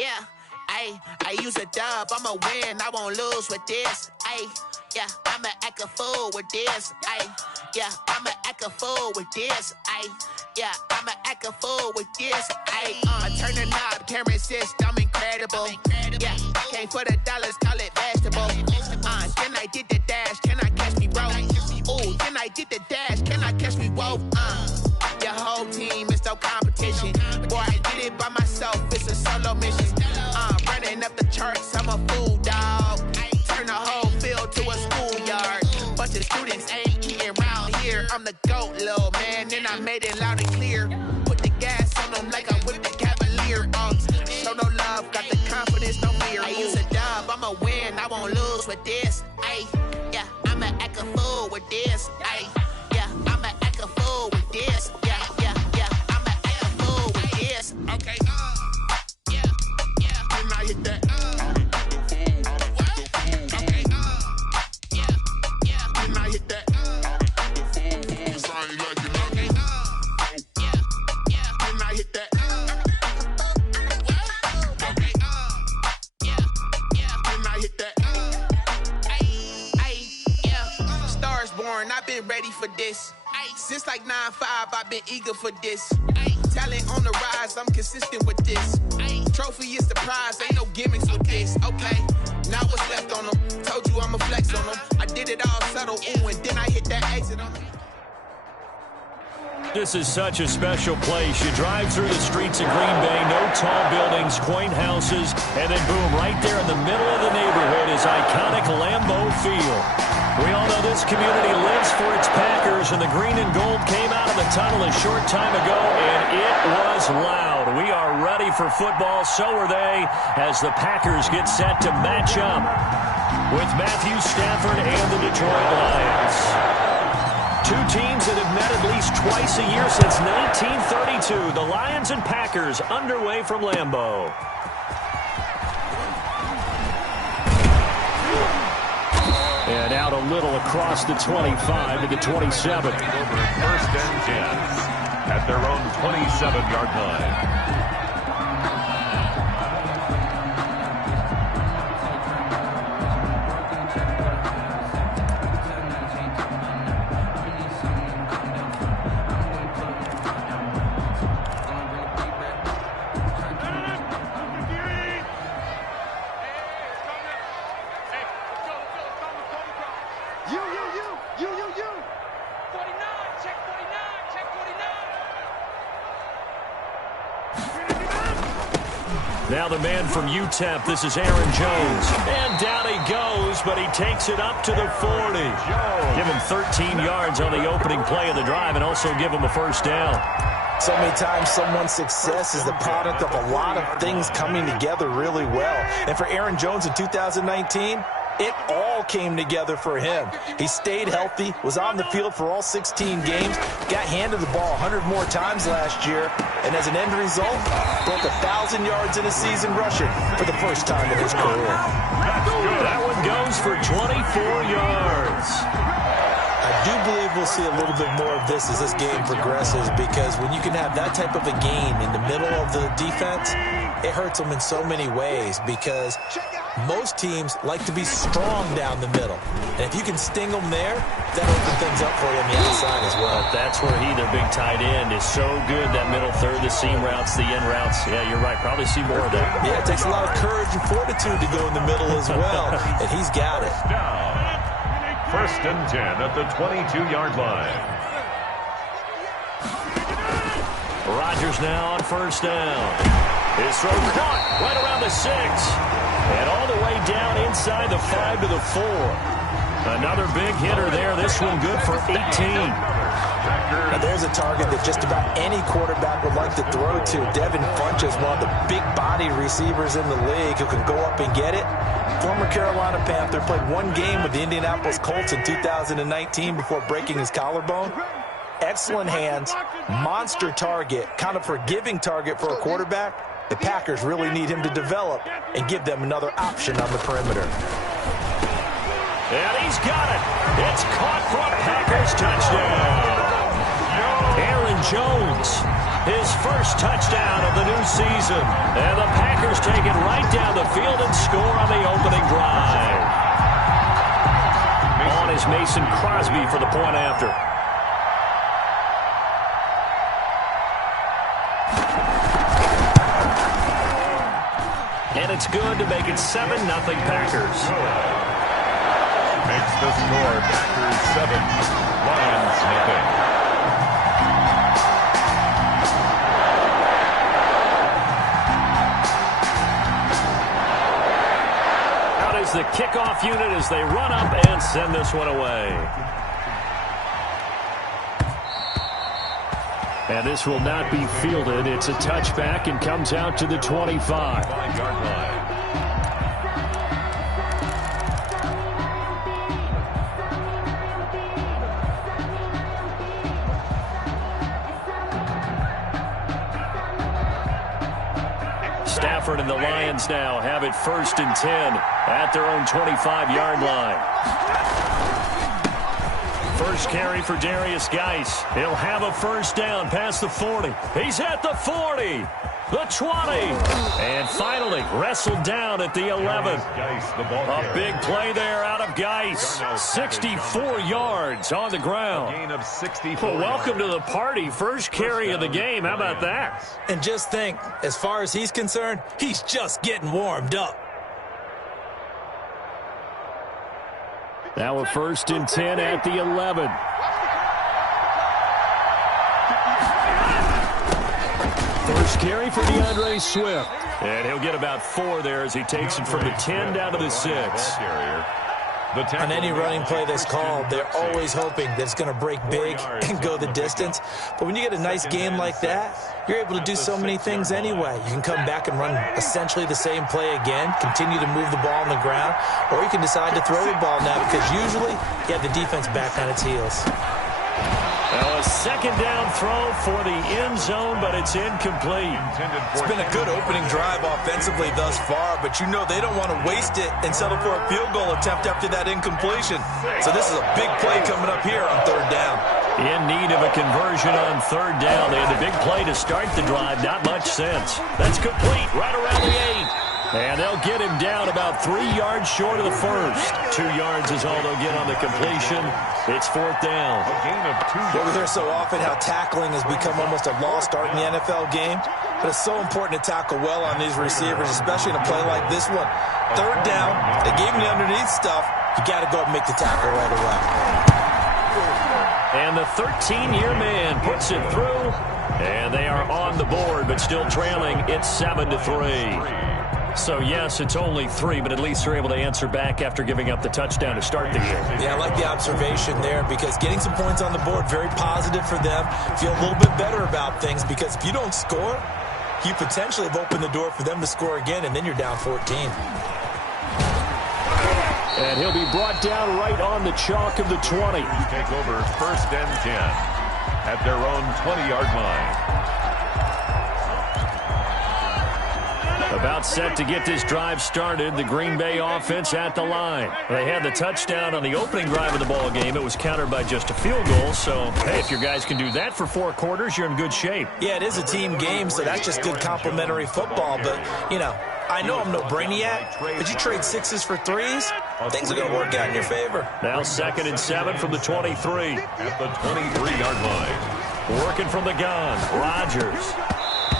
Yeah, I use a dub, I'ma win, I won't lose with this. Yeah, I'ma act a fool with this. Yeah, I'ma act a fool with this. Yeah, I'ma act a fool with this. I turn the knob, can't resist, I'm incredible. Yeah, came for the dollars, call it vegetable. Then I did the dash, can I catch me, bro? Ooh, then I did the dash, can I catch me, whoa? Your whole team is no competition. Boy, I did it by myself, it's a solo mission. Running up the charts, I'm a fool, dog. Turn the whole field to a schoolyard. Bunch of students ain't eating around here. I'm the GOAT, little man, and I made it loud and clear. Put the gas on them like I'm with the Cavalier. Show no love, got the confidence, no fear. I use a dub, I'ma win, I won't lose with this. Yeah, I'ma act a fool with this. Yeah, I'ma act a fool with this. Yeah, I'ma act a fool with this. Okay, yeah, then I hit that. I've been ready for this. Since like 9-5, I've been eager for this. Talent on the rise, I'm consistent with this. Trophy is the prize, ain't no gimmicks with this. Okay, now what's left on them? Told you I'ma flex on them. I did it all subtle, ooh, and then I hit that exit on them. This is such a special place. You drive through the streets of Green Bay, no tall buildings, quaint houses, and then boom, right there in the middle of the neighborhood is iconic Lambeau Field. We all know this community lives for its Packers, and the green and gold came out of the tunnel a short time ago, and it was loud. We are ready for football, so are they, as the Packers get set to match up with Matthew Stafford and the Detroit Lions. Two teams that have met at least twice a year since 1932. The Lions and Packers underway from Lambeau. And out a little across the 25 to the 27. Over first and 10 at their own 27-yard line. Now the man from UTEP, this is Aaron Jones. And down he goes, but he takes it up to the 40. Give him 13 yards on the opening play of the drive and also give him a first down. So many times someone's success is the product of a lot of things coming together really well. And for Aaron Jones in 2019, it all came together for him. He stayed healthy, was on the field for all 16 games, got handed the ball 100 more times last year, and as an end result, broke 1,000 yards in a season rushing for the first time in his career. That one goes for 24 yards. I do believe we'll see a little bit more of this as this game progresses, because when you can have that type of a gain in the middle of the defense, it hurts them in so many ways, because most teams like to be strong down the middle. And if you can sting them there, that opens things up for you on the outside as well. That's where their big tight end, is so good, that middle third, the seam routes, the in routes. Yeah, you're right. Probably see more of that. Yeah, it takes a lot of courage and fortitude to go in the middle as well, and he's got it. First and 10 at the 22-yard line. Rodgers now on first down. His throw caught right around the 6. And all the way down inside the 5 to the 4. Another big hitter there. This one good for 18. Now there's a target that just about any quarterback would like to throw to. Devin Funchess, one of the big body receivers in the league who can go up and get it. Former Carolina Panther, played one game with the Indianapolis Colts in 2019 before breaking his collarbone. Excellent hands, monster target, kind of forgiving target for a quarterback. The Packers really need him to develop and give them another option on the perimeter. And he's got it. It's caught for a Packers touchdown. Aaron Jones his first touchdown of the new season. And the Packers take it right down the field and score on the opening drive. On is Mason Crosby for the point after. And it's good to make it 7-0 Packers. Makes the score Packers 7, Lions nothing. The kickoff unit as they run up and send this one away. And this will not be fielded. It's a touchback and comes out to the 25-yard line. Stafford and the Lions now have it 1st and 10 at their own 25-yard line. First carry for Darius Geis. He'll have a first down past the 40. He's at the 40, the 20, and finally wrestled down at the 11. A big play there out of Geis. 64 yards on the ground. Gain of 64. Well, welcome to the party. First carry of the game. How about that? And just think, as far as he's concerned, he's just getting warmed up. Now a 1st and 10 at the 11. First carry for DeAndre Swift. And he'll get about 4 there as he takes it from the 10 down to the 6. On any running play that's called, they're always hoping that it's going to break big and go the distance. But when you get a nice game like that, you're able to do so many things anyway. You can come back and run essentially the same play again, continue to move the ball on the ground, or you can decide to throw the ball now because usually you have the defense back on its heels. Well, a second down throw for the end zone, but it's incomplete. It's been a good opening drive offensively thus far, but you know they don't want to waste it and settle for a field goal attempt after that incompletion. So this is a big play coming up here on 3rd down. In need of a conversion on 3rd down. They had a big play to start the drive. Not much sense. That's complete right around the 8. And they'll get him down about 3 yards short of the first. 2 yards is all they'll get on the completion. It's 4th down. A gain of 2 yards. Well, we hear so often how tackling has become almost a lost art in the NFL game. But it's so important to tackle well on these receivers, especially in a play like this one. 3rd down, they gave him the underneath stuff. You got to go up and make the tackle right away. And the 13-year man puts it through. And they are on the board, but still trailing. It's 7-3. So, yes, it's only 3, but at least they're able to answer back after giving up the touchdown to start the game. Yeah, I like the observation there because getting some points on the board, very positive for them. Feel a little bit better about things because if you don't score, you potentially have opened the door for them to score again, and then you're down 14. And he'll be brought down right on the chalk of the 20. Take over 1st and 10 at their own 20-yard line. About set to get this drive started, the Green Bay offense at the line. They had the touchdown on the opening drive of the ball game. It was countered by just a field goal. So, hey, if your guys can do that for 4 quarters, you're in good shape. Yeah, it is a team game, so that's just good complimentary football. But, you know, I know I'm no brainiac, but you trade 6s for 3s, things are going to work out in your favor. Now 2nd and 7 from the 23. At the 23-yard line. Working from the gun, Rodgers.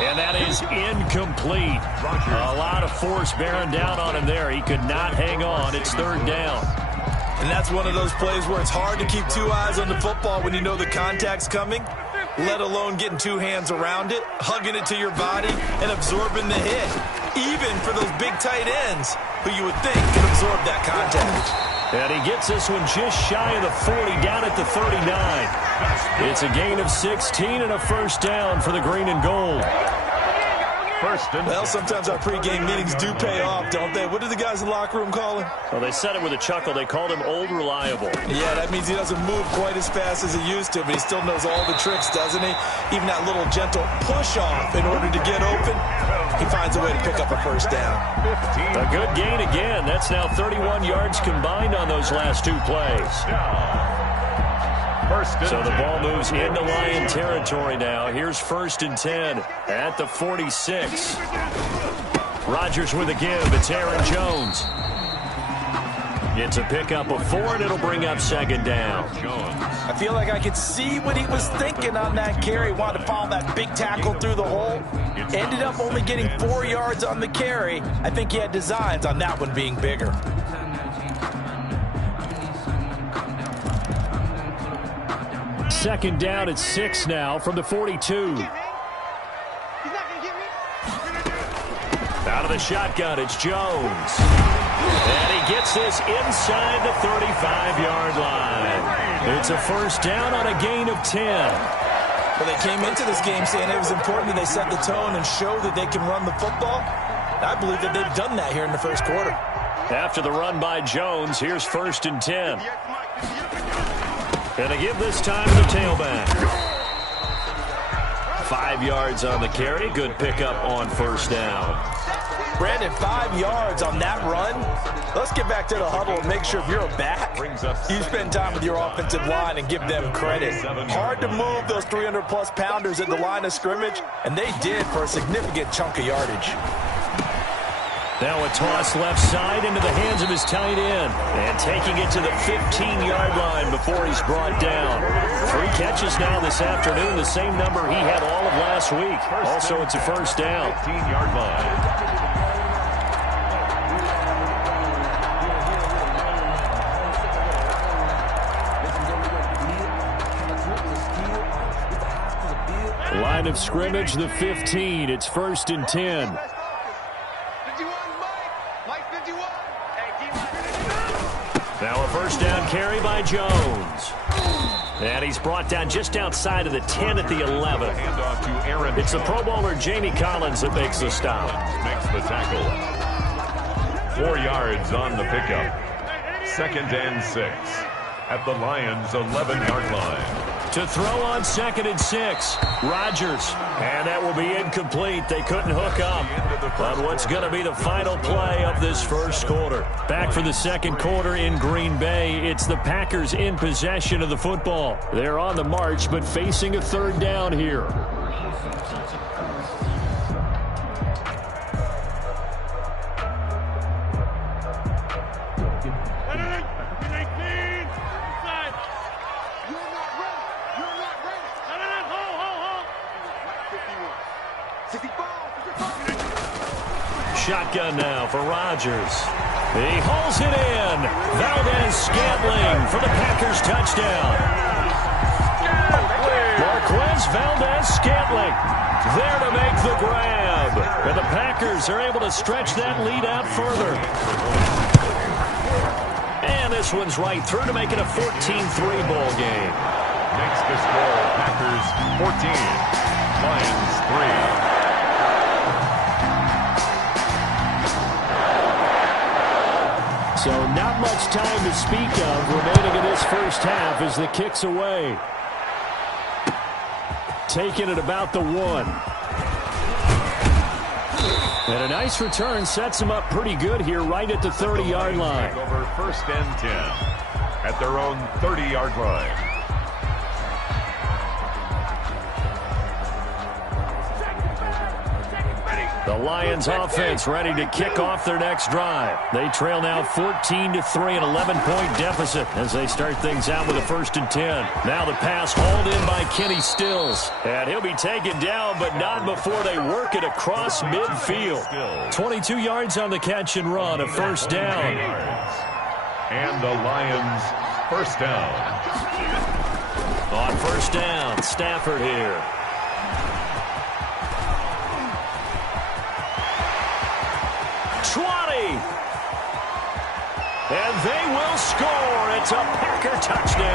And that is incomplete. A lot of force bearing down on him there. He could not hang on. It's 3rd down. And that's one of those plays where it's hard to keep 2 eyes on the football when you know the contact's coming, let alone getting 2 hands around it, hugging it to your body, and absorbing the hit. Even for those big tight ends who you would think can absorb that contact. And he gets this one just shy of the 40, down at the 39. It's a gain of 16 and a first down for the green and gold. Well, sometimes our pregame meetings do pay off, don't they? What do the guys in the locker room call him? Well, they said it with a chuckle. They called him Old Reliable. Yeah, that means he doesn't move quite as fast as he used to, but he still knows all the tricks, doesn't he? Even that little gentle push-off in order to get open, he finds a way to pick up a first down. A good gain again. That's now 31 yards combined on those last 2 plays. So the ball moves into Lion territory now. Here's 1st and 10 at the 46. Rodgers with a give. It's Aaron Jones. It's a pickup of 4, and it'll bring up 2nd down. I feel like I could see what he was thinking on that carry. Wanted to follow that big tackle through the hole. Ended up only getting 4 yards on the carry. I think he had designs on that one being bigger. Second down at 6 now from the 42. Out of the shotgun, it's Jones. And he gets this inside the 35-yard line. It's a 1st down on a gain of 10. Well, they came into this game saying it was important that they set the tone and show that they can run the football. I believe that they've done that here in the 1st quarter. After the run by Jones, here's 1st and 10. And they give this time to the tailback. 5 yards on the carry. Good pickup on 1st down. Brandon, 5 yards on that run. Let's get back to the huddle and make sure if you're a back, you spend time with your offensive line and give them credit. Hard to move those 300-plus pounders at the line of scrimmage, and they did for a significant chunk of yardage. Now a toss left side into the hands of his tight end. And taking it to the 15-yard line before he's brought down. 3 catches now this afternoon, the same number he had all of last week. Also, it's a 1st down. 15-yard line. Line of scrimmage, the 15. It's 1st and 10. Now a 1st down carry by Jones. And he's brought down just outside of the 10 at the 11. Handoff to Aaron. It's the Pro Bowler Jamie Collins that makes the stop. Makes the tackle. 4 yards on the pickup. 2nd and 6 at the Lions' 11-yard line. To throw on 2nd and 6, Rodgers. And that will be incomplete. They couldn't hook up. But what's going to be the final play of this 1st quarter? Back for the 2nd quarter in Green Bay. It's the Packers in possession of the football. They're on the march, but facing a 3rd down here. Shotgun now for Rodgers. He hauls it in. Valdez-Scantling for the Packers touchdown. Marquez Valdez-Scantling there to make the grab. And the Packers are able to stretch that lead out further. And this one's right through to make it a 14-3 ball game. Makes the score Packers 14, Lions 3. So not much time to speak of remaining in this 1st half as the kick's away. Taking it about the 1. And a nice return sets him up pretty good here right at the 30-yard line. Over 1st and 10 at their own 30-yard line. The Lions offense ready to kick off their next drive. They trail now 14-3, an 11-point deficit as they start things out with a 1st and 10. Now the pass hauled in by Kenny Stills. And he'll be taken down, but not before they work it across midfield. 22 yards on the catch and run, a 1st down. And the Lions 1st down. On 1st down, Stafford here. And they will score. It's a Packer touchdown.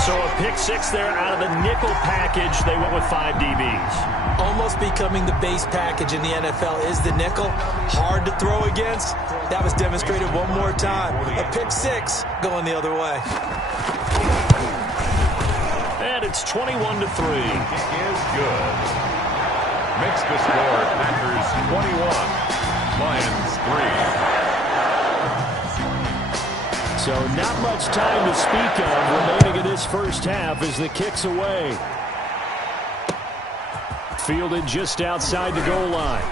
So a pick 6 there out of the nickel package. They went with 5 DBs. Almost becoming the base package in the NFL is the nickel. Hard to throw against. That was demonstrated one more time. A pick 6 going the other way. And it's 21-3. It is good. Makes the score Packers 21. Lions 3. So not much time to speak of remaining in this first half as the kick's away. Fielded just outside the goal line.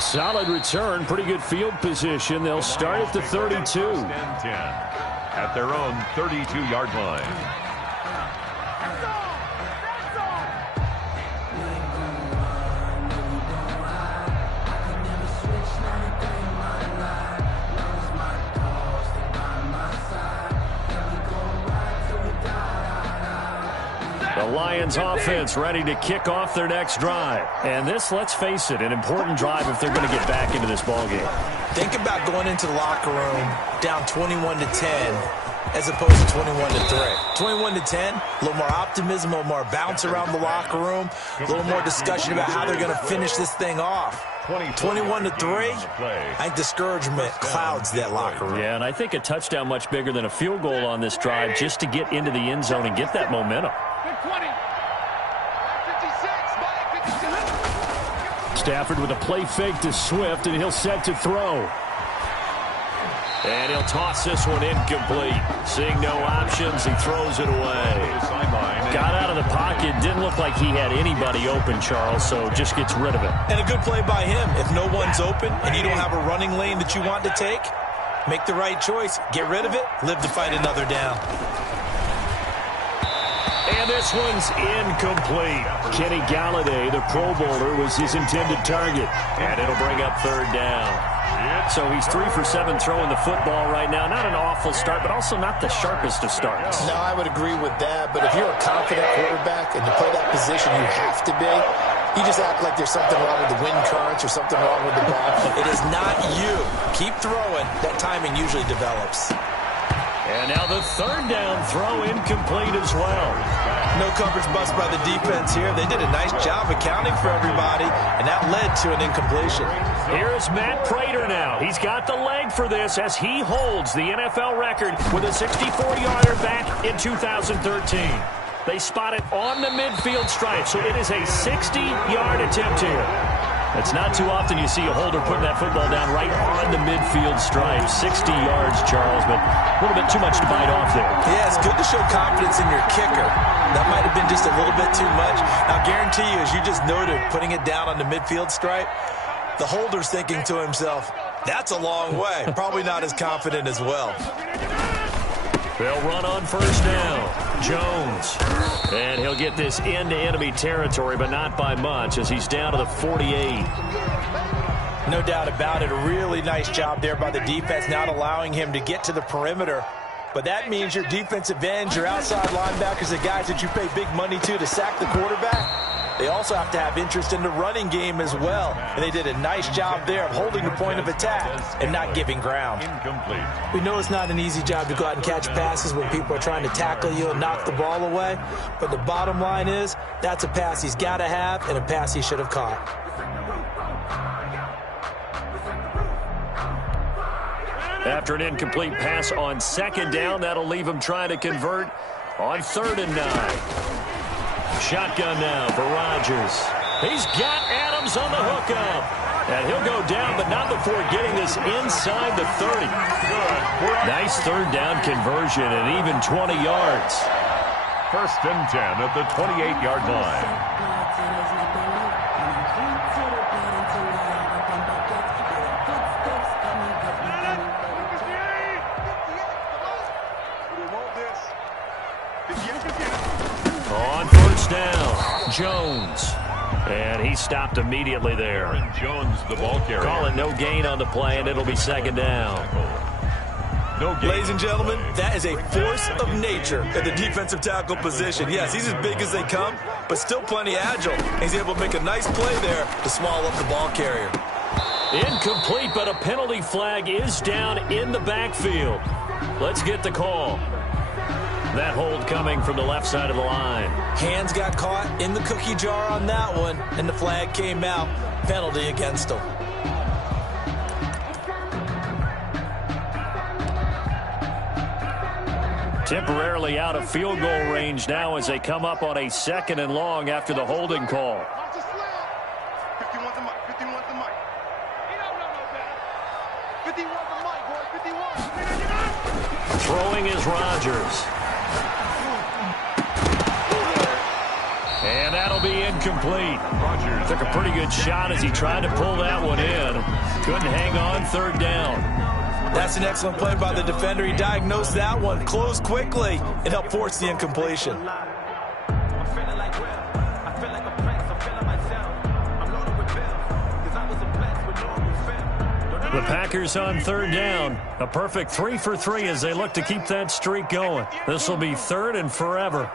Solid return, pretty good field position. They'll start at the 32. 10-10 at their own 32-yard line. The Lions offense ready to kick off their next drive. And this, let's face it, an important drive if they're going to get back into this ballgame. Think about going into the locker room down 21-10 as opposed to 21-3. 21-10, a little more optimism, a little more bounce around the locker room, a little more discussion about how they're going to finish this thing off. 21-3, I think discouragement clouds that locker room. Yeah, and I think a touchdown much bigger than a field goal on this drive just to get into the end zone and get that momentum. Stafford with a play fake to Swift, and he'll set to throw. And he'll toss this one incomplete. Seeing no options, he throws it away. Got out of the pocket, didn't look like he had anybody open, Charles, so just gets rid of it. And a good play by him. If no one's open and you don't have a running lane that you want to take, make the right choice, get rid of it, live to fight another down. And this one's incomplete. Kenny Galladay, the Pro Bowler, was his intended target. And it'll bring up third down. So he's 3 for 7 throwing the football right now. Not an awful start, but also not the sharpest of starts. No, I would agree with that. But if you're a confident quarterback and to play that position, you have to be. You just act like there's something wrong with the wind currents or something wrong with the ball. It is not you. Keep throwing. That timing usually develops. And now the third down throw incomplete as well. No coverage bust by the defense here. They did a nice job accounting for everybody, and that led to an incompletion. Here's Matt Prater now. He's got the leg for this as he holds the NFL record with a 64-yarder back in 2013. They spot it on the midfield stripe, so it is a 60-yard attempt here. It's not too often you see a holder putting that football down right on the midfield stripe. 60 yards, Charles, but a little bit too much to bite off there. Yeah, it's good to show confidence in your kicker. That might have been just a little bit too much. Now, I guarantee you, as you just noted, putting it down on the midfield stripe, the holder's thinking to himself, that's a long way. Probably not as confident as well. They'll run on first down. Jones. And he'll get this into enemy territory, but not by much as he's down to the 48. No doubt about it. A really nice job there by the defense, not allowing him to get to the perimeter. But that means your defensive ends, your outside linebackers, the guys that you pay big money to sack the quarterback, they also have to have interest in the running game as well. And they did a nice job there of holding the point of attack and not giving ground. Incomplete. We know it's not an easy job to go out and catch passes when people are trying to tackle you and knock the ball away. But the bottom line is, that's a pass he's got to have and a pass he should have caught. After an incomplete pass on second down, that'll leave him trying to convert on 3rd and 9. Shotgun now for Rodgers. He's got Adams on the hookup. And he'll go down, but not before getting this inside the 30. Nice third down conversion and even 20 yards. 1st and 10 at the 28-yard line. On first down, Jones. And he stopped immediately there. Jones, the ball carrier. Call it no gain on the play, and it'll be 2nd down. No gain. Ladies and gentlemen, that is a force of nature at the defensive tackle position. Yes, he's as big as they come, but still plenty agile. He's able to make a nice play there to swallow up the ball carrier. Incomplete, but a penalty flag is down in the backfield. Let's get the call. That hold coming from the left side of the line. Hands got caught in the cookie jar on that one, and the flag came out. Penalty against him. Temporarily out of field goal range now as they come up on a 2nd and long after the holding call. Throwing is Rodgers. And that'll be incomplete. Rodgers took a pretty good shot as he tried to pull that one in. Couldn't hang on, third down. That's an excellent play by the defender. He diagnosed that one, closed quickly, and helped force the incompletion. The Packers on third down. A perfect 3 for 3 as they look to keep that streak going. This will be third and forever.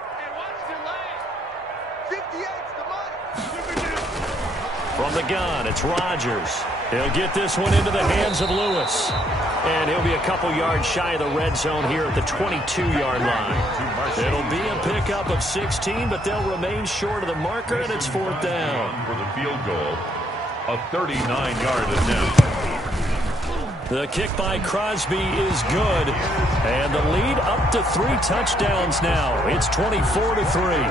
From the gun, it's Rodgers. He'll get this one into the hands of Lewis. And he'll be a couple yards shy of the red zone here at the 22-yard line. It'll be a pickup of 16, but they'll remain short of the marker, and it's fourth down. For the field goal, a 39-yard attempt. The kick by Crosby is good, and the lead up to 3 touchdowns now. It's 24-3.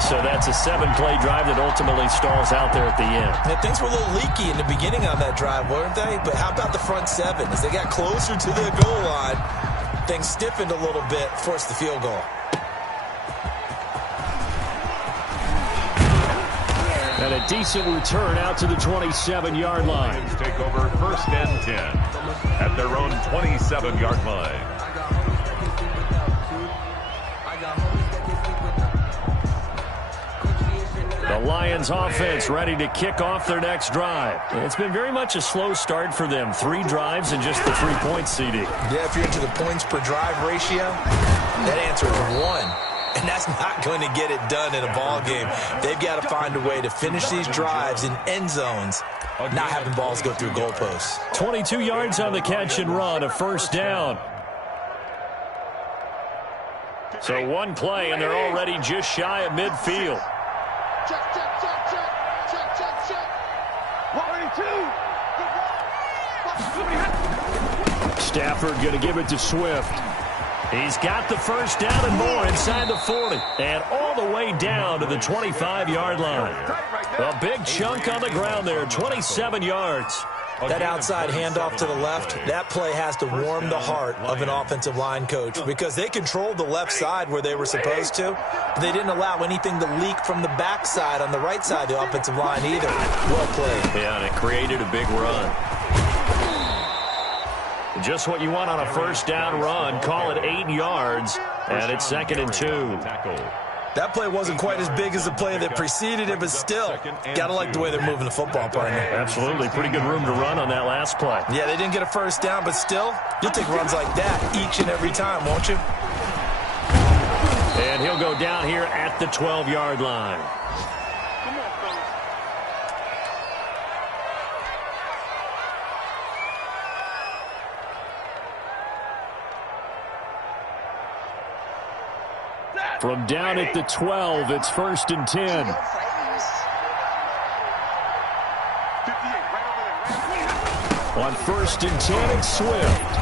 So that's a 7-play drive that ultimately stalls out there at the end. Yeah, things were a little leaky in the beginning on that drive, weren't they? But how about the front 7? As they got closer to the goal line, things stiffened a little bit, forced the field goal. And a decent return out to the 27-yard line. Take over first and 10 at their own 27-yard line. The Lions offense ready to kick off their next drive. It's been very much a slow start for them. 3 drives and just the 3-point CD. Yeah, if you're into the points per drive ratio, that answer is 1. And that's not going to get it done in a ball game. They've got to find a way to finish these drives in end zones, not having balls go through goalposts. 22 yards on the catch and run, a first down. So one play, and they're already just shy of midfield. Check, check, check, check, check, check, check. 182. Stafford going to give it to Swift. He's got the first down and more inside the 40. And all the way down to the 25-yard line. A big chunk on the ground there, 27 yards. That outside handoff to the left, that play has to warm the heart of an offensive line coach because they controlled the left side where they were supposed to, but they didn't allow anything to leak from the backside on the right side of the offensive line either. Well played. Yeah, and it created a big run. Just what you want on a first down run. Call it 8 yards, and it's 2nd and 2. That play wasn't quite as big as the play that preceded it, but still, got to like the way they're moving the football, partner. Absolutely. Pretty good room to run on that last play. Yeah, they didn't get a first down, but still, you'll take runs like that each and every time, won't you? And he'll go down here at the 12-yard line. From down at the 12, it's 1st and 10. On 1st and 10, it's Swift.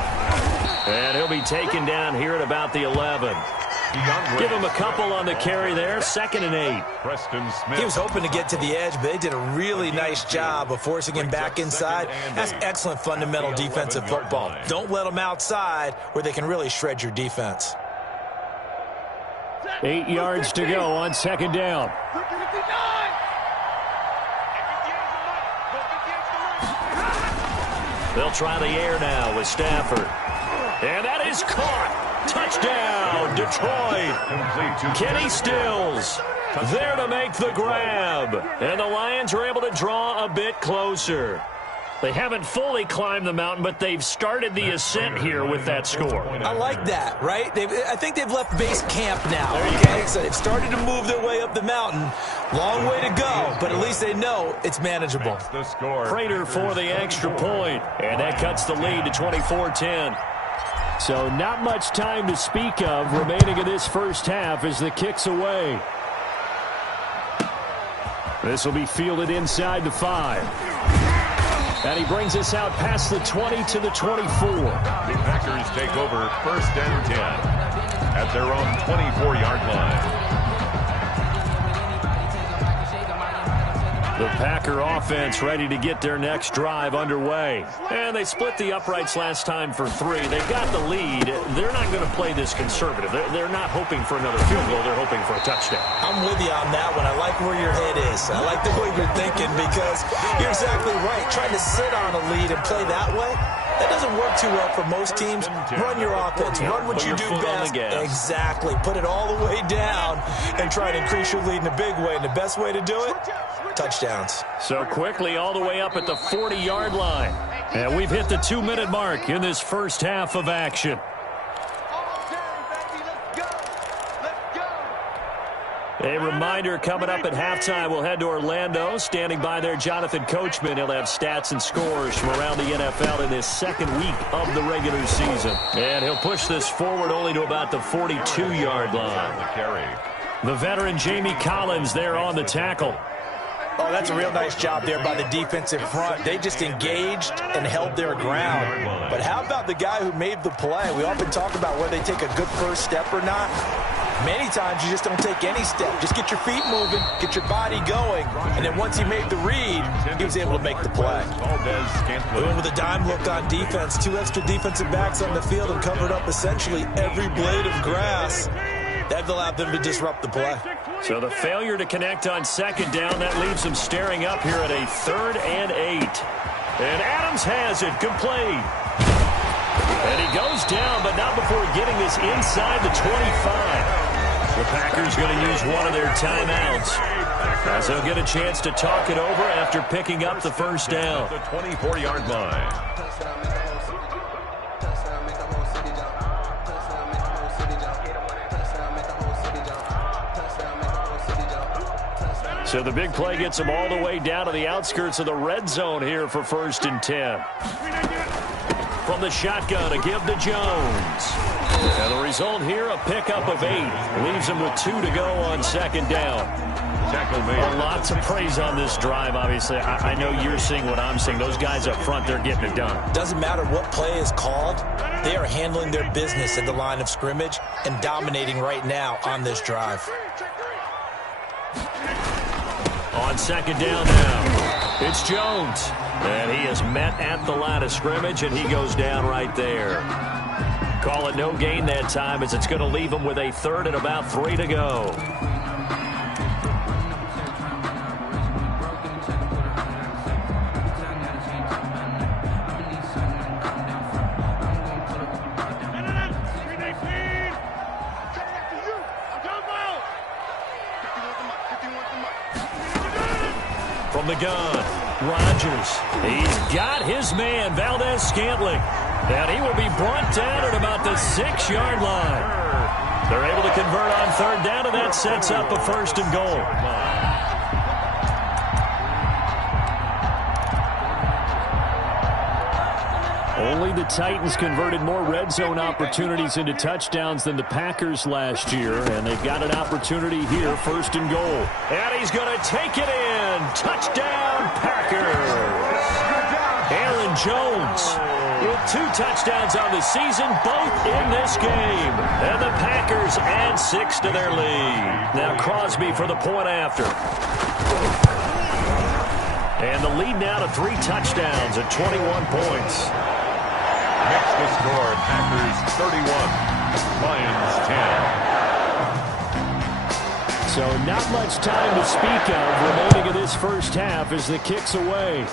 And he'll be taken down here at about the 11. Give him a couple on the carry there, 2nd and 8. Preston Smith. He was hoping to get to the edge, but they did a really nice job of forcing him back inside. That's excellent fundamental defensive football. Don't let them outside where they can really shred your defense. 8 yards to go on 2nd down. They'll try the air now with Stafford. And that is caught. Touchdown, Detroit. Kenny Stills there to make the grab. And the Lions are able to draw a bit closer. They haven't fully climbed the mountain, but they've started the ascent here with that score. I like that, right? I think they've left base camp now. Okay, so they've started to move their way up the mountain. Long way to go, but at least they know it's manageable. Prater for the extra point, and that cuts the lead to 24-10. So not much time to speak of remaining in this first half as the kick's away. This will be fielded inside the 5. And he brings us out past the 20 to the 24. The Packers take over 1st and 10 at their own 24-yard line. The Packer offense ready to get their next drive underway. And they split the uprights last time for 3. They've got the lead. They're not going to play this conservative. They're not hoping for another field goal. They're hoping for a touchdown. I'm with you on that one. I like where your head is. I like the way you're thinking because you're exactly right. Trying to sit on a lead and play that way, that doesn't work too well for most teams. Run your offense. Run what you do best. Exactly. Put it all the way down and try to increase your lead in a big way. And the best way to do it, touchdowns. So quickly all the way up at the 40-yard line. And we've hit the 2-minute mark in this first half of action. A reminder, coming up at halftime, we'll head to Orlando. Standing by there, Jonathan Coachman. He'll have stats and scores from around the NFL in this second week of the regular season. And he'll push this forward only to about the 42-yard line. The veteran Jamie Collins there on the tackle. Oh, that's a real nice job there by the defensive front. They just engaged and held their ground. But how about the guy who made the play? We often talk about whether they take a good first step or not. Many times you just don't take any step. Just get your feet moving, get your body going, and then once he made the read, he was able to make the play. Doing with a dime look on defense, 2 extra defensive backs on the field and covered up essentially every blade of grass. That allowed them to disrupt the play. So the failure to connect on second down, that leaves them staring up here at a 3rd and 8. And Adams has it, complete. And he goes down, but not before getting this inside the 25. The Packers going to use one of their timeouts, as they'll get a chance to talk it over after picking up the first down. The 24-yard line. So the big play gets them all the way down to the outskirts of the red zone here for 1st and 10. From the shotgun, a give to Jones. And the result here, a pickup of 8. Leaves him with 2 to go on second down. Tackle made. Lots of praise on this drive, obviously. I know you're seeing what I'm seeing. Those guys up front, they're getting it done. Doesn't matter what play is called. They are handling their business at the line of scrimmage and dominating right now on this drive. On second down now, it's Jones. And he is met at the line of scrimmage, and he goes down right there. Call it no gain that time, as it's going to leave him with a 3rd and about 3 to go. From the gun, Rodgers. He's got his man, Valdez-Scantling. And he will be brought down at about the 6-yard line. They're able to convert on 3rd down, and that sets up a 1st and goal. Only the Titans converted more red zone opportunities into touchdowns than the Packers last year, and they've got an opportunity here, 1st and goal. And he's going to take it in. Touchdown, Packers. Aaron Jones with 2 touchdowns on the season, both in this game. And the Packers add 6 to their lead. Now Crosby for the point after. And the lead now to 3 touchdowns at 21 points. Next to score, Packers 31, Lions 10. So not much time to speak of remaining in this first half as the kick's away.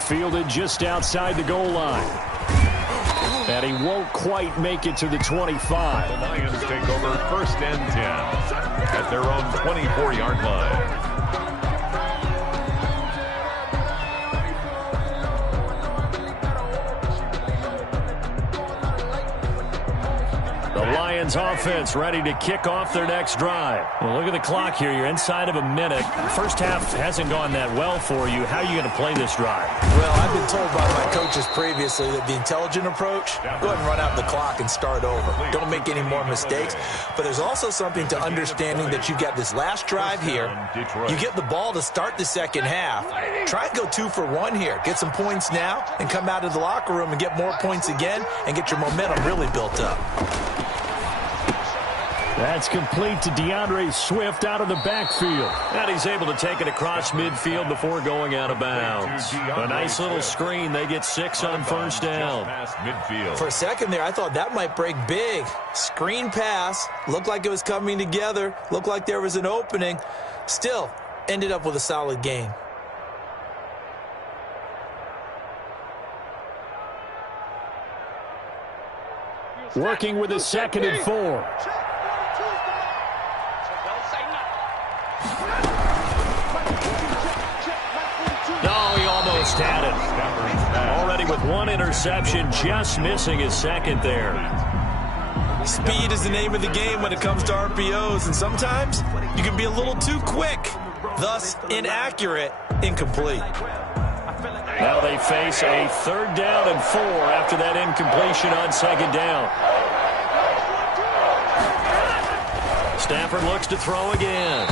Fielded just outside the goal line. And he won't quite make it to the 25. The Lions take over 1st and 10 at their own 24-yard line. Lions offense ready to kick off their next drive. Well, look at the clock here. You're inside of a minute. First half hasn't gone that well for you. How are you going to play this drive? Well, I've been told by my coaches previously that the intelligent approach, go ahead and run out the clock and start over. Don't make any more mistakes. But there's also something to understanding that you've got this last drive here. You get the ball to start the second half. Try and go 2 for 1 here. Get some points now and come out of the locker room and get more points again and get your momentum really built up. That's complete to DeAndre Swift out of the backfield. And he's able to take it across midfield before going out of bounds. A nice little screen. They get 6 on first down. For a second there, I thought that might break big. Screen pass. Looked like it was coming together. Looked like there was an opening. Still, ended up with a solid gain. Working with a 2nd and 4. No, he almost had it. Already with 1 interception, just missing his 2nd there. Speed is the name of the game when it comes to RPOs, and sometimes you can be a little too quick, thus inaccurate, incomplete. Now they face a 3rd down and 4 after that incompletion on 2nd down. Stafford looks to throw again.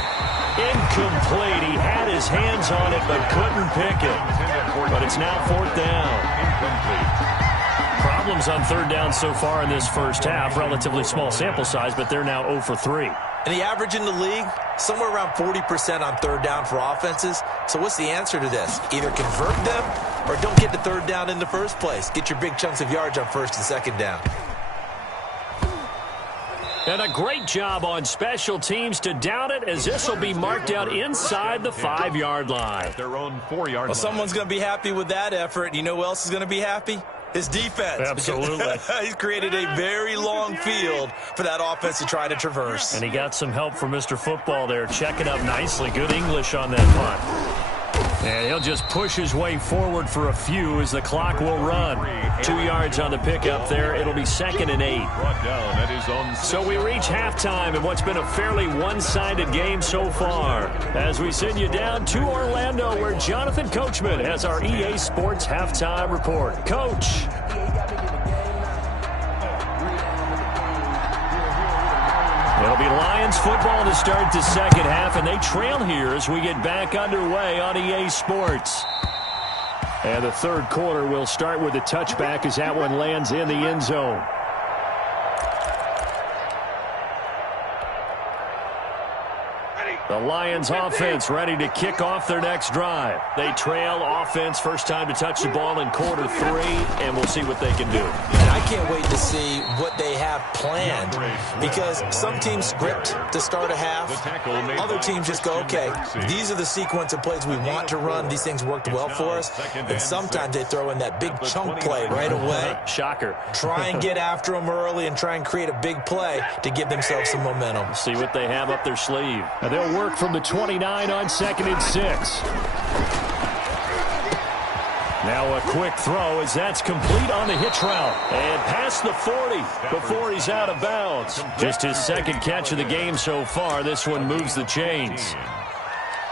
Incomplete. He had his hands on it but couldn't pick it. But it's now 4th down. Problems on 3rd down so far in this first half. Relatively small sample size, but they're now 0 for 3. And the average in the league, somewhere around 40% on 3rd down for offenses. So what's the answer to this? Either convert them or don't get to 3rd down in the first place. Get your big chunks of yards on 1st and 2nd down. And a great job on special teams to down it, as this will be marked out inside the 5-yard line. Their own 4-yard Well, someone's going to be happy with that effort. You know who else is going to be happy? His defense. Absolutely. He's created a very long field for that offense to try to traverse. And he got some help from Mr. Football there, checking up nicely. Good English on that punt. And he'll just push his way forward for a few as the clock will run. 2 yards on the pickup there. It'll be 2nd and 8. So we reach halftime in what's been a fairly one-sided game so far. As we send you down to Orlando, where Jonathan Coachman has our EA Sports halftime report. Coach. It'll be Lions football to start the 2nd half, and they trail here as we get back underway on EA Sports. And the 3rd quarter will start with a touchback as that one lands in the end zone. The Lions offense ready to kick off their next drive. They trail offense, first time to touch the ball in quarter 3, and we'll see what they can do. And I can't wait to see what they have planned, because some teams script to start a half. Other teams just go, okay, these are the sequence of plays we want to run. These things worked well for us. And sometimes they throw in that big chunk play right away. Shocker. Try and get after them early and try and create a big play to give themselves some momentum. See what they have up their sleeve. And they'll work from the 29 on 2nd and 6. Now a quick throw as that's complete on the hitch route. And past the 40 before he's out of bounds. Just his 2nd catch of the game so far. This one moves the chains.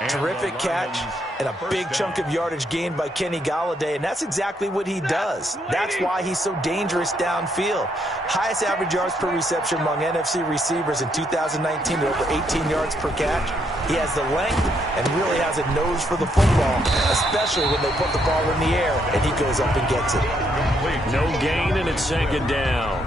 Terrific catch and a big chunk of yardage gained by Kenny Golladay, and that's exactly what he does. That's why he's so dangerous downfield. Highest average yards per reception among NFC receivers in 2019 at over 18 yards per catch. He has the length and really has a nose for the football, especially when they put the ball in the air and he goes up and gets it. No gain, and it's 2nd down.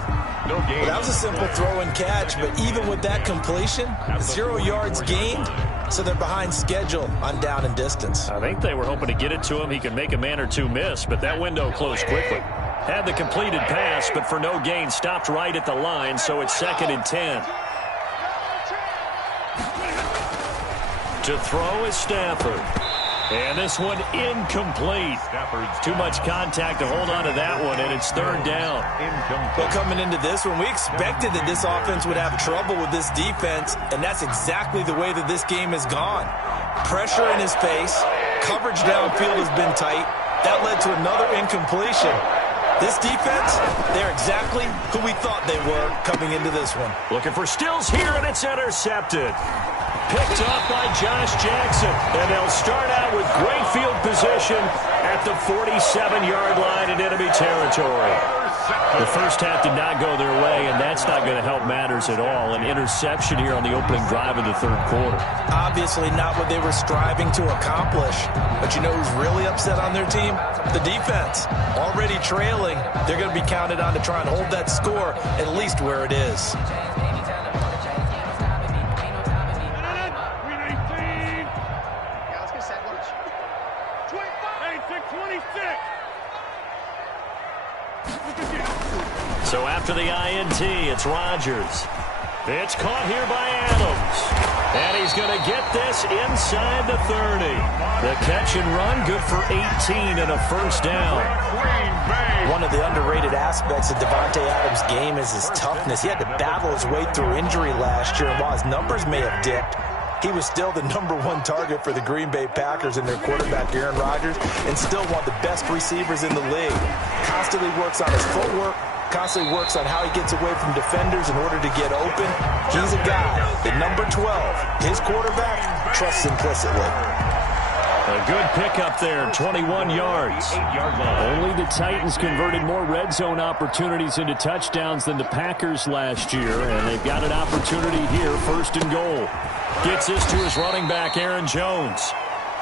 No gain. Well, that was a simple throw and catch, but even with that completion, 0 yards gained. So they're behind schedule on down and distance. I think they were hoping to get it to him. He could make a man or two miss, but that window closed quickly. Had the completed pass, but for no gain, stopped right at the line, so it's 2nd and 10. To throw is Stafford. And this one incomplete. Too much contact to hold on to that one, and it's 3rd down. But coming into this one, we expected that this offense would have trouble with this defense, and that's exactly the way that this game has gone. Pressure in his face. Coverage downfield has been tight. That led to another incompletion. This defense, they're exactly who we thought they were coming into this one. Looking for Stills here, and it's intercepted. Picked up by Josh Jackson. And they'll start out with great field position at the 47-yard line in enemy territory. The first half did not go their way, and that's not going to help matters at all. An interception here on the opening drive of the 3rd quarter. Obviously not what they were striving to accomplish. But you know who's really upset on their team? The defense. Already trailing. They're going to be counted on to try and hold that score at least where it is. So after the INT, it's Rodgers. It's caught here by Adams. And he's going to get this inside the 30. The catch and run, good for 18 and a first down. One of the underrated aspects of Davante Adams' game is his toughness. He had to battle his way through injury last year, and while his numbers may have dipped, he was still the #1 target for the Green Bay Packers and their quarterback, Aaron Rodgers, and still one of the best receivers in the league. Constantly works on his footwork, constantly works on how he gets away from defenders in order to get open. He's a guy that number 12, his quarterback, trusts implicitly. A good pickup there, 21 yards. Only the Titans converted more red zone opportunities into touchdowns than the Packers last year, and they've got an opportunity here, 1st and goal. Gets this to his running back, Aaron Jones.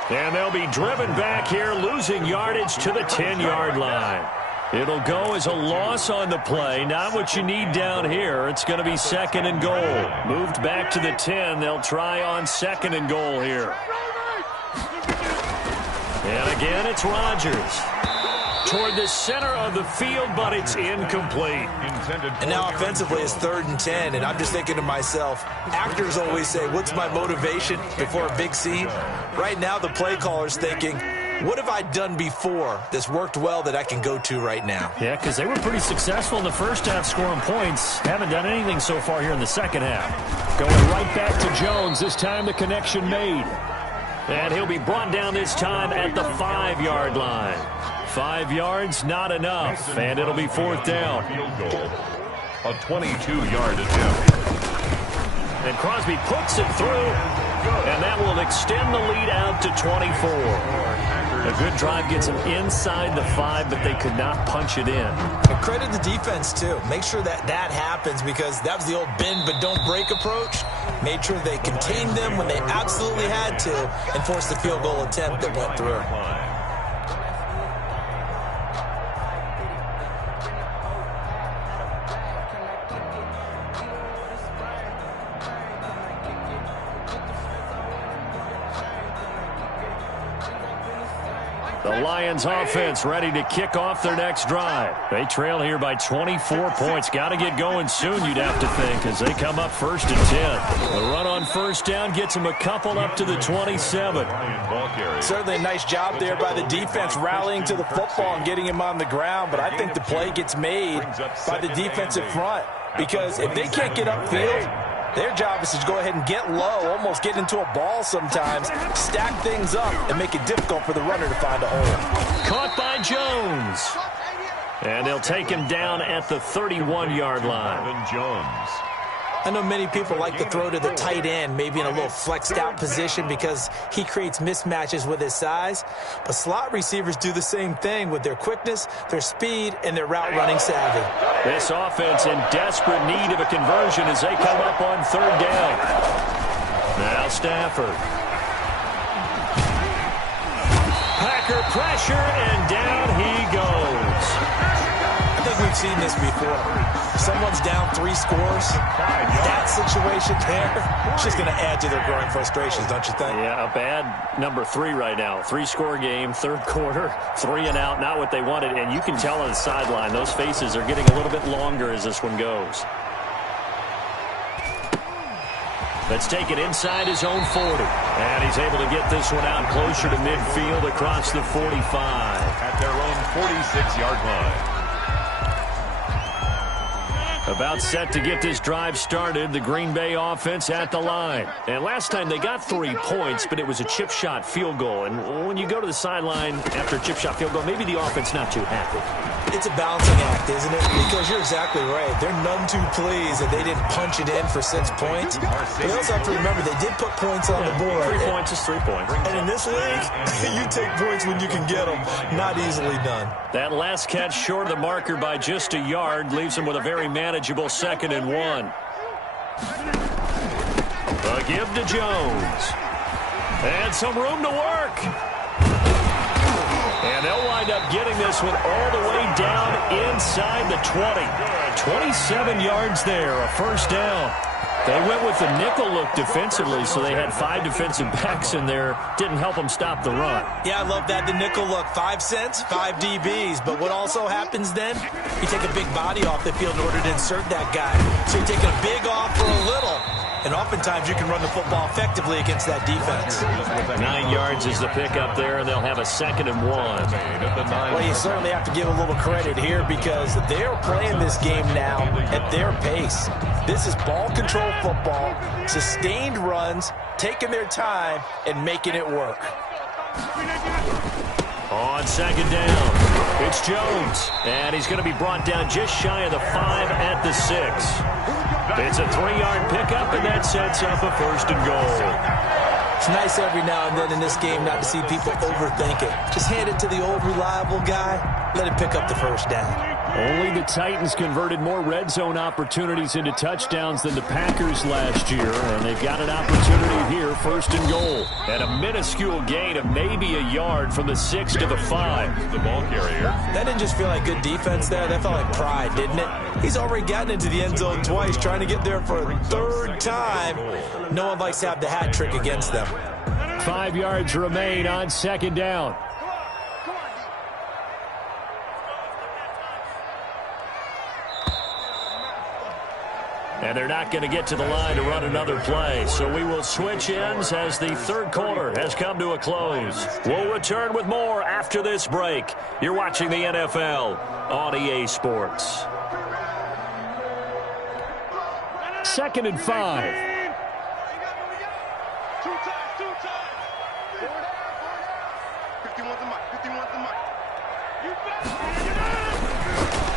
And they'll be driven back here, losing yardage to the 10-yard line. It'll go as a loss on the play. Not what you need down here. It's going to be 2nd and goal. Moved back to the 10. They'll try on 2nd and goal here. And again, it's Rodgers. Toward the center of the field, but it's incomplete. And now offensively, it's 3rd and 10, and I'm just thinking to myself, actors always say, what's my motivation before a big scene? Right now, the play caller's thinking, what have I done before that's worked well that I can go to right now? Yeah, because they were pretty successful in the first half scoring points. Haven't done anything so far here in the second half. Going right back to Jones. This time the connection made. And he'll be brought down this time at the 5-yard line. 5 yards, not enough. And it'll be 4th down. Field goal. A 22-yard attempt. And Crosby puts it through. And that will extend the lead out to 24. A good drive gets them inside the 5, but they could not punch it in. And credit the defense, too. Make sure that that happens, because that was the old bend but don't break approach. Made sure they contained them when they absolutely had to and forced the field goal attempt that went through. The Lions offense ready to kick off their next drive. They trail here by 24 points. Got to get going soon, you'd have to think, as they come up 1st and 10. The run on 1st down gets them a couple up to the 27. Certainly a nice job there by the defense, rallying to the football and getting him on the ground. But I think the play gets made by the defensive front, because if they can't get upfield, their job is to go ahead and get low, almost get into a ball sometimes, stack things up, and make it difficult for the runner to find a hole. Caught by Jones. And they'll take him down at the 31-yard line. Jones. I know many people like to throw to the tight end, maybe in a little flexed out position, because he creates mismatches with his size. But slot receivers do the same thing with their quickness, their speed, and their route running savvy. This offense in desperate need of a conversion as they come up on 3rd down. Now Stafford. Packer pressure, and down he goes. I think we've seen this before. Someone's down 3 scores. That situation there, it's just going to add to their growing frustrations, don't you think? Yeah, a bad number 3 right now. 3-score game, 3rd quarter, 3 and out, not what they wanted. And you can tell on the sideline, those faces are getting a little bit longer as this one goes. Let's take it inside his own 40. And he's able to get this one out closer to midfield across the 45. At their own 46-yard line. About set to get this drive started, the Green Bay offense at the line. And last time they got 3 points, but it was a chip shot field goal. And when you go to the sideline after a chip shot field goal, maybe the offense not too happy. It's a balancing act, isn't it? Because you're exactly right. They're none too pleased that they didn't punch it in for 6 points. But you also have to remember they did put points on the board. 3 points is 3 points. And in this league, you take points when you can get them. Not easily done. That last catch short of the marker by just a yard leaves them with a very manageable 2nd and 1. A give to Jones. And some room to work. And they'll wind up getting this one all the way down inside the 20. 27 yards there, a first down. They went with the nickel look defensively, so they had 5 defensive backs in there. Didn't help them stop the run. Yeah, I love that, the nickel look. 5 cents, 5 DBs. But what also happens then, you take a big body off the field in order to insert that guy. So you're taking a big off for a little. And oftentimes you can run the football effectively against that defense. 9 yards is the pickup there, and they'll have a 2nd and 1. Well, you certainly have to give a little credit here because they're playing this game now at their pace. This is ball control football, sustained runs, taking their time, and making it work. On 2nd down, it's Jones, and he's going to be brought down just shy of the 5 at the 6. It's a 3-yard pickup, and that sets up a 1st and goal. It's nice every now and then in this game not to see people overthink it. Just hand it to the old reliable guy, let him pick up the first down. Only the Titans converted more red zone opportunities into touchdowns than the Packers last year, and they've got an opportunity here, 1st and goal. And a minuscule gain of maybe a yard from the 6 to the 5. The ball carrier. That didn't just feel like good defense there. That felt like pride, didn't it? He's already gotten into the end zone twice, trying to get there for a 3rd time. No one likes to have the hat trick against them. 5 yards remain on 2nd down. And they're not going to get to the line to run another play. So we will switch ends as the 3rd quarter has come to a close. We'll return with more after this break. You're watching the NFL on EA Sports. 2nd and 5.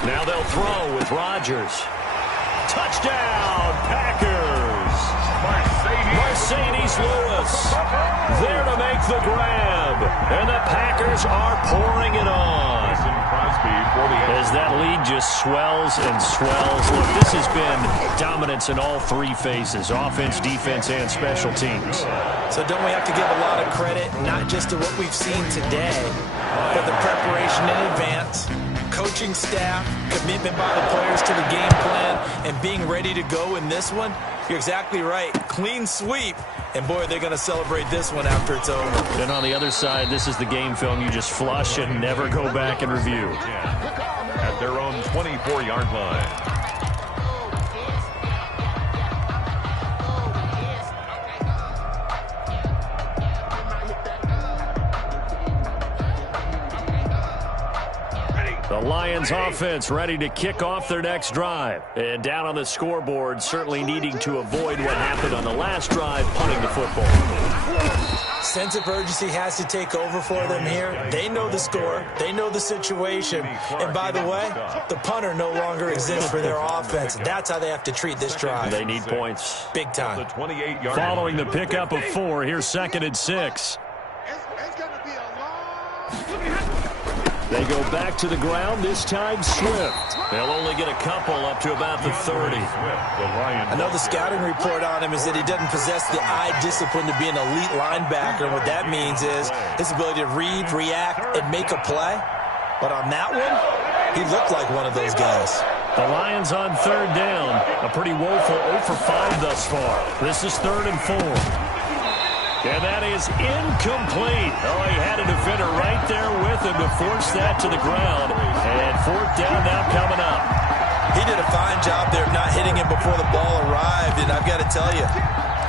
Now they'll throw with Rodgers. Touchdown, Packers. Mercedes Lewis there to make the grab. And the Packers are pouring it on. As that lead just swells and swells. Look, this has been dominance in all 3 phases, offense, defense, and special teams. So don't we have to give a lot of credit, not just to what we've seen today, but the preparation in advance, coaching staff, commitment by the players to the game plan, and being ready to go in this one? You're exactly right. Clean sweep. And, boy, they're going to celebrate this one after it's over. Then on the other side, this is the game film you just flush and never go back and review. At their own 24-yard line. The Lions offense ready to kick off their next drive. And down on the scoreboard, certainly needing to avoid what happened on the last drive, punting the football. Sense of urgency has to take over for them here. They know the score. They know the situation. And by the way, the punter no longer exists for their offense. That's how they have to treat this drive. They need points. Big time. Following the pickup of 4, here's 2nd and 6. They go back to the ground, this time Swift. They'll only get a couple up to about the 30. I know the scouting report on him is that he doesn't possess the eye discipline to be an elite linebacker. And what that means is his ability to read, react, and make a play. But on that one, he looked like one of those guys. The Lions on 3rd down. A pretty woeful 0 for 5 thus far. This is 3rd and 4. And that is incomplete. Oh, he had a defender right there with him to force that to the ground. And 4th down now coming up. He did a fine job there of not hitting him before the ball arrived. And I've got to tell you,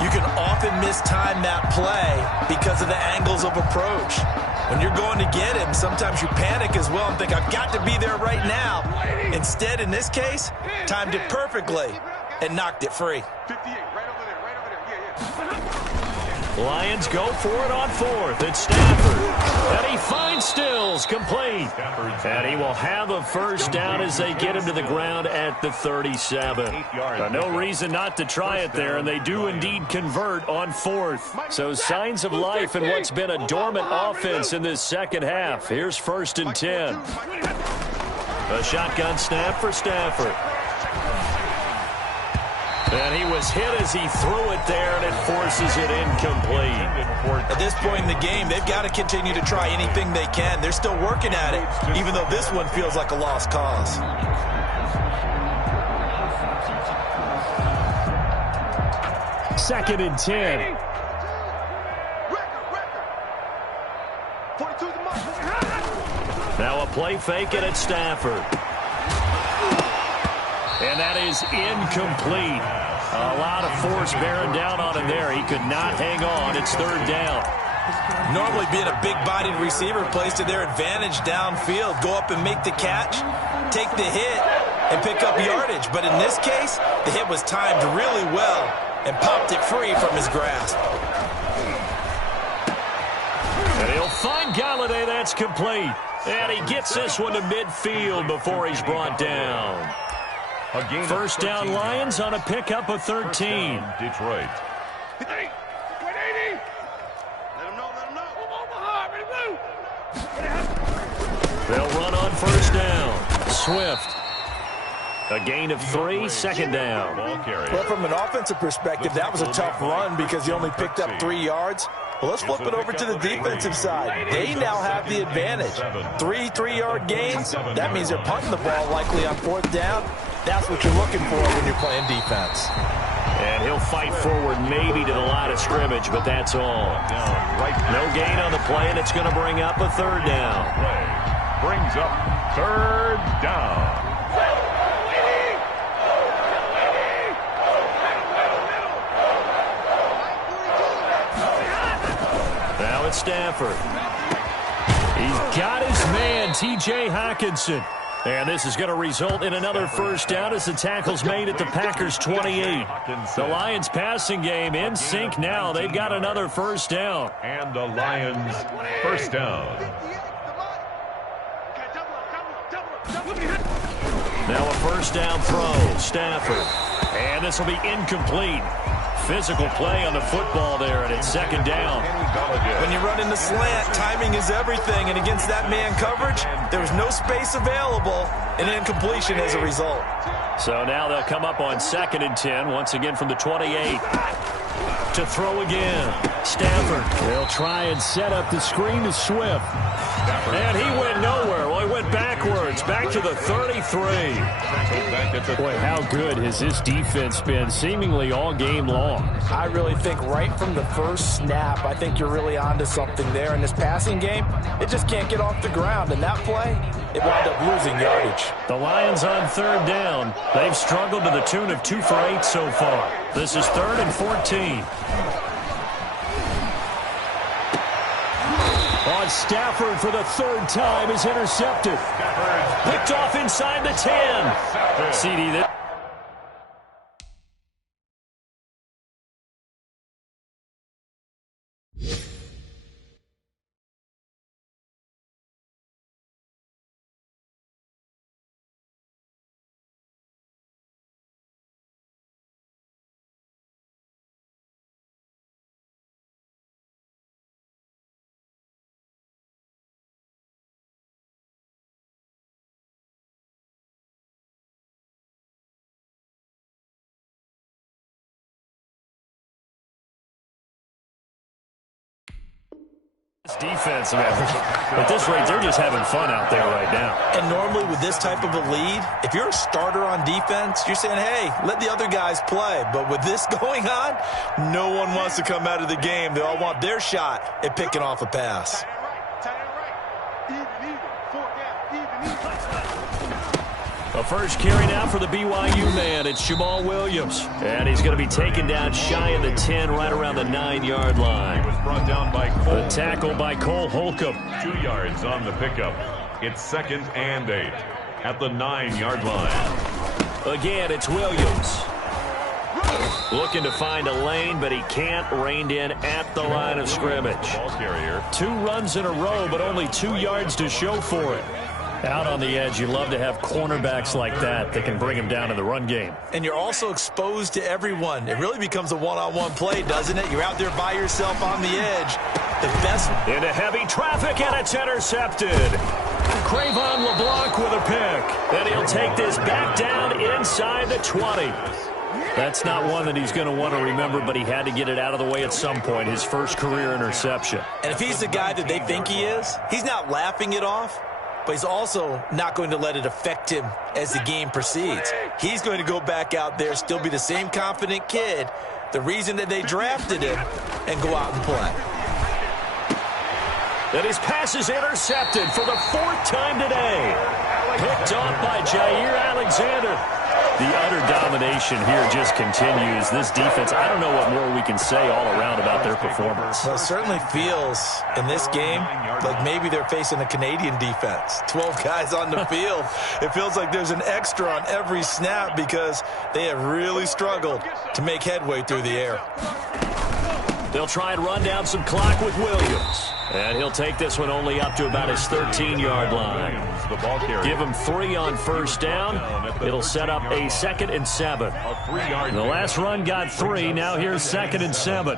you can often mistime that play because of the angles of approach. When you're going to get him, sometimes you panic as well and think, I've got to be there right now. Instead, in this case, timed it perfectly and knocked it free. 58, right over there, yeah. Lions go for it on 4th. It's Stafford. And he finds Stills complete. And he will have a first down as they get him to the ground at the 37. No reason not to try it there, and they do indeed convert on 4th. So signs of life in what's been a dormant offense in this second half. Here's 1st and 10. A shotgun snap for Stafford. And he was hit as he threw it there, and it forces it incomplete. At this point in the game, they've got to continue to try anything they can. They're still working at it, even though this one feels like a lost cause. Second and 10. Now a play fake and it's Stafford. And that is incomplete. A lot of force bearing down on him there. He could not hang on. It's third down. Normally being a big-bodied receiver plays to their advantage downfield. Go up and make the catch, take the hit, and pick up yardage. But in this case, the hit was timed really well and popped it free from his grasp. And he'll find Galladay. That's complete. And he gets this one to midfield before he's brought down. First down Lions on a pickup of 13. Detroit. They'll run on first down. Swift. A gain of 3, second down. Well, from an offensive perspective, that was a tough run because he only picked up 3 yards. Well, let's flip it over to the defensive side. They now have the advantage. 3 3-yard gains. That means they're punting the ball likely on fourth down. That's what you're looking for when you're playing defense. And he'll fight forward maybe to the line of scrimmage, but that's all. No gain on the play, and it's going to bring up a third down. Brings up third down. Now it's Stafford. He's got his man, T.J. Hockenson. And this is going to result in another first down as the tackle's made at the Packers' 28. The Lions passing game in sync now. They've got another first down. And the Lions first down. Now a first down throw. Stafford. And this will be incomplete. Physical play on the football there, and it's second down. When you run in the slant, timing is everything, and against that man coverage, there was no space available, and an incompletion as a result. So now they'll come up on second and 10, once again from the 28. To throw again. Stafford. They'll try and set up the screen to Swift. And he went nowhere. Well, he went backwards, back to the 33. Boy, how good has this defense been seemingly all game long? I really think right from the first snap, I think you're really onto something there. In this passing game, it just can't get off the ground. And that play, it wound up losing yardage. The Lions on third down. They've struggled to the tune of 2 for 8 so far. This is 3rd and 14. On Stafford for the third time is intercepted. Picked off inside the 10. CD that. This defense, man, at this rate, they're just having fun out there right now. And normally with this type of a lead, if you're a starter on defense, you're saying, hey, let the other guys play. But with this going on, no one wants to come out of the game. They all want their shot at picking off a pass. A first carry now for the BYU man. It's Jamal Williams. And he's going to be taken down shy of the 10, right around the 9-yard line. He was brought down by Cole. The tackle by Cole Holcomb. 2 yards on the pickup. It's 2nd and 8 at the 9-yard line. Again, it's Williams. Looking to find a lane, but he can't. Reined in at the line of scrimmage. Ball carrier. 2 runs in a row, but only 2 yards to show for it. Out on the edge, you love to have cornerbacks like that that can bring him down in the run game. And you're also exposed to everyone. It really becomes a one-on-one play, doesn't it? You're out there by yourself on the edge. The best. Into heavy traffic, and it's intercepted. Cravon LeBlanc with a pick. Then he'll take this back down inside the 20. That's not one that he's going to want to remember, but he had to get it out of the way at some point, his first career interception. And if he's the guy that they think he is, he's not laughing it off, but he's also not going to let it affect him as the game proceeds. He's going to go back out there, still be the same confident kid, the reason that they drafted him, and go out and play. And his pass is intercepted for the 4th time today. Picked off by Jair Alexander. The utter domination here just continues. This defense, I don't know what more we can say all around about their performance. Well, it certainly feels in this game like maybe they're facing a Canadian defense. 12 guys on the field. It feels like there's an extra on every snap because they have really struggled to make headway through the air. They'll try and run down some clock with Williams. And he'll take this one only up to about his 13-yard line. Give him 3 on first down. It'll set up a 2nd and 7. The last run got 3. Now here's 2nd and 7.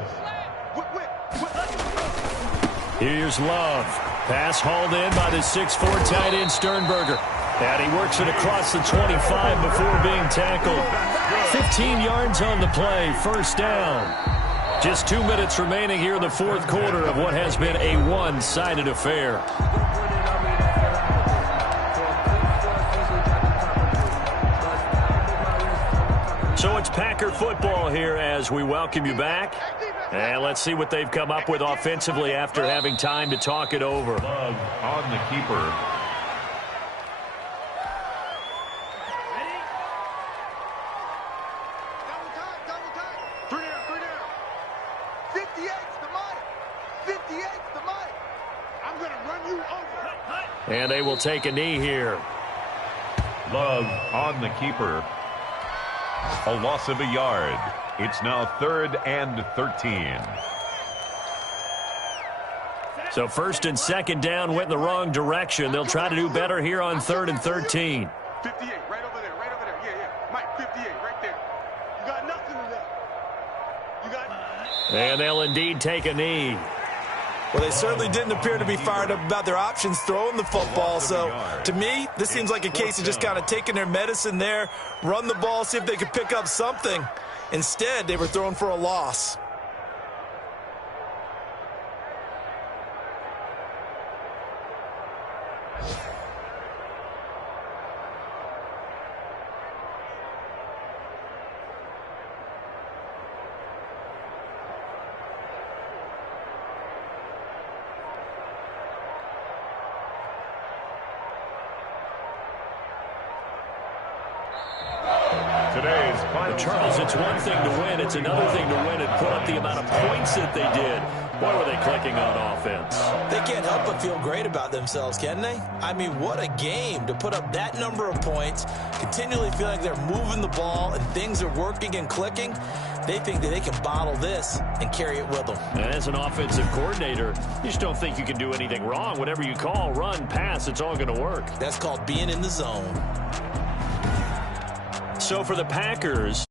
Here's Love. Pass hauled in by the 6'4" tight end Sternberger. And he works it across the 25 before being tackled. 15 yards on the play. First down. Just 2 minutes remaining here in the 4th quarter of what has been a one-sided affair. So it's Packer football here as we welcome you back. And let's see what they've come up with offensively after having time to talk it over. On the keeper. And they will take a knee here. Love on the keeper. A loss of a yard. It's now 3rd and 13. So 1st and 2nd down went in the wrong direction. They'll try to do better here on 3rd and 13. 58, right over there, right over there. Yeah. Mike, 58, right there. You got nothing in there. You got... And they'll indeed take a knee. Well, they certainly didn't appear to be fired up about their options throwing the football. So, to me, this seems like a case of just kind of taking their medicine there, run the ball, see if they could pick up something. Instead, they were throwing for a loss. Charles, it's one thing to win. It's another thing to win and put up the amount of points that they did. Boy, were they clicking on offense. They can't help but feel great about themselves, can they? I mean, what a game to put up that number of points, continually feel like they're moving the ball and things are working and clicking. They think that they can bottle this and carry it with them. And as an offensive coordinator, you just don't think you can do anything wrong. Whatever you call, run, pass, it's all going to work. That's called being in the zone. So for the Packers,